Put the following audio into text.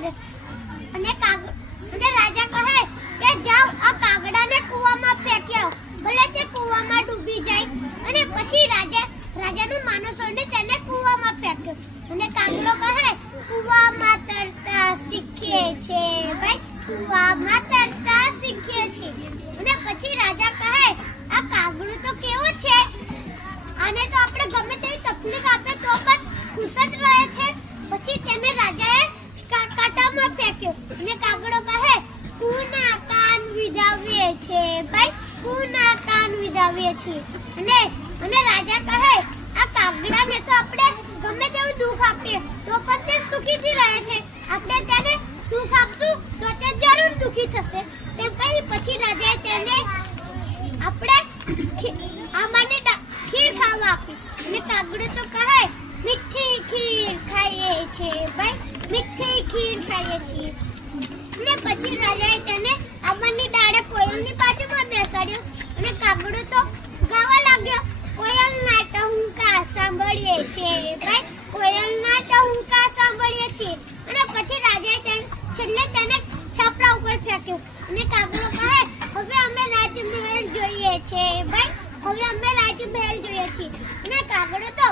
કરે અને રાજા કહે કે જાઓ આ કાગડાને કૂવામાં ફેંક્યો, ભલે તે કૂવામાં ડૂબી જાય. અને પછી રાજાનું માણસોને તેને કૂવામાં ફેંક્યો અને કાગડો કહે કૂવામાં તરતા શીખીએ છે ભાઈ, કૂવામાં તરતા શીખીએ છે. અને પછી રાજા કહે આ કાગડું તો કેવું છે, આને તો આપણે ગમે તેવી તકલીફ આપે તો પણ ખુશ જ રહે છે. પછી તેને રાજાએ કાંટામાં ફેંક્યો અને કાગડો કહે કૂના કાન વિજાવીએ છે ભાઈ, કૂના કાન વિજાવીએ છે. અને રાજા કહે આ કાગડાને તો આપણે ગમે તેવું દુઃખ આપીએ તો પણ તે સુખીથી રહે છે, આપણે તેને સુખ આપશું તો તે જરૂર દુઃખી થશે. તેમ કહી પછી રાજાએ તેને આપણે આમાંની ખીર ખાવા આપી અને કાગડો તો કહે મીઠી ખીર ખાઈએ છે ભાઈ, મીઠી ખીર ખાઈએ છીએ. અને પછી રાજાએ તેને આમાંની ડાળે કોયલની બાજુમાં બેસાડ્યો અને કાગડો તો ગાવા લાગ્યો કોયલના ટહુકા સાંભળીએ છે ભાઈ, કોયલના ટહુકા સાંભળીએ છીએ. અને પછી રાજાએ છેલ્લે તેને છાપરા ઉપર ફેંક્યો અને કાગડો કહે હવે અમે રાજમહેલ જોઈએ છે ભાઈ, હવે અમે રાજમહેલ જોઈએ છીએ. અને કાગડો તો